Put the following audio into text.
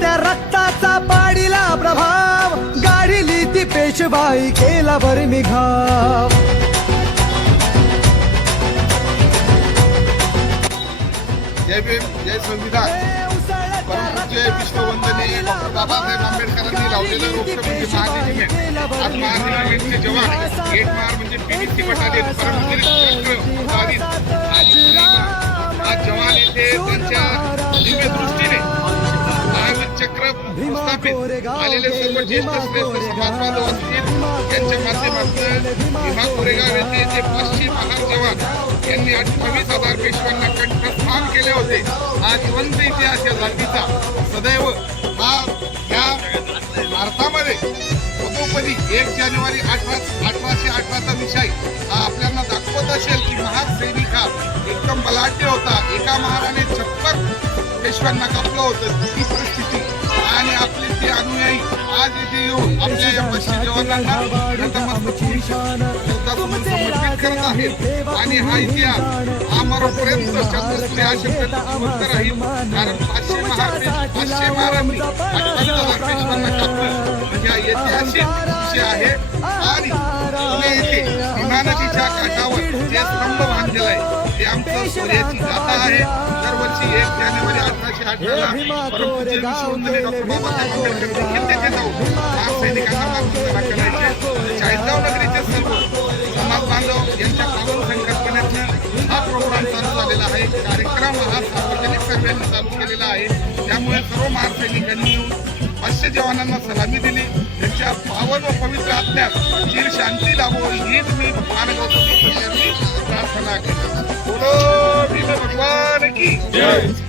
त्या रक्ताचा पाडीला प्रभाव, गाडीली ती पेशवाई केला बरी मी घाव. जय भीम, जय संविधान. परंतु विश्ववंदनीय डॉक्टर बाबासाहेब आंबेडकरांनी लावलेलं रोप म्हणजे महारेजिमेंट. आज महारेजिमेंटचे जवान 8 मार म्हणजे PVC बटालियन परमवीर आज जवान येथे त्यांच्या दिव्य दृष्टीने महावीर चक्र स्थापित आलेले सर्व ज्येष्ठ श्रेष्ठ समाजबांधव असतील यांच्या माध्यमातून भीमा कोरेगाव येथे जे 500 महार जवान यांनी 28,000 पेशव्यांना कंठस्नान केले होते. हा जिवंत इतिहास या जातीचा सदैव हा या भारतामध्ये पदोपदी 1 जानेवारी 1818चा विषय हा आपल्याला दाखवत असेल की महार सैनिक हा एकदम बलाढ्य होता. एका महाराने 56 पेशव्यांना कापलं होतं. ती परिस्थिती आणि आपले ते अनुयायी आज इथे येऊन आपल्या या 500 जवानांना नतमस्तक समर्पित करत आहेत. आणि हा इतिहास अमरपर्यंत शब्दस्त्री हा शब्द जिवंत राहील. कारण 500 महारांनी 28,000 पेशव्यांना कापलं म्हणजे हा ऐतिहासिक विषय आहे. आणि पुणे येथे भीमा नदीच्या काठावर जे स्तंभ बांधलेला आहे ते आमचं सूर्याची गाथा आहे. दरवर्षी 1 जानेवारी 1818ला परमपूज्य विश्ववंदनीय डॉक्टर बाबासाहेब आंबेडकर देखील तेथे जाऊन महार सैनिकांना मार्गदर्शन करायचे. चाळीसगाव नगरीचे सर्व समाज बांधव यांच्या पावन संकल्पनेतून हा प्रोग्राम चालू झालेला आहे. कार्यक्रम हा सार्वजनिक सर्वांनी चालू केलेला आहे. त्यामुळे सर्व महार सैनिकांनी येऊन 500 जवानांना सलामी दिली. त्यांच्या पावन व पवित्र आत्म्यास चिर शांती लाभो हीच मी मानगौतमी प्रार्थना केली. बोलो भीम भगवान की जय.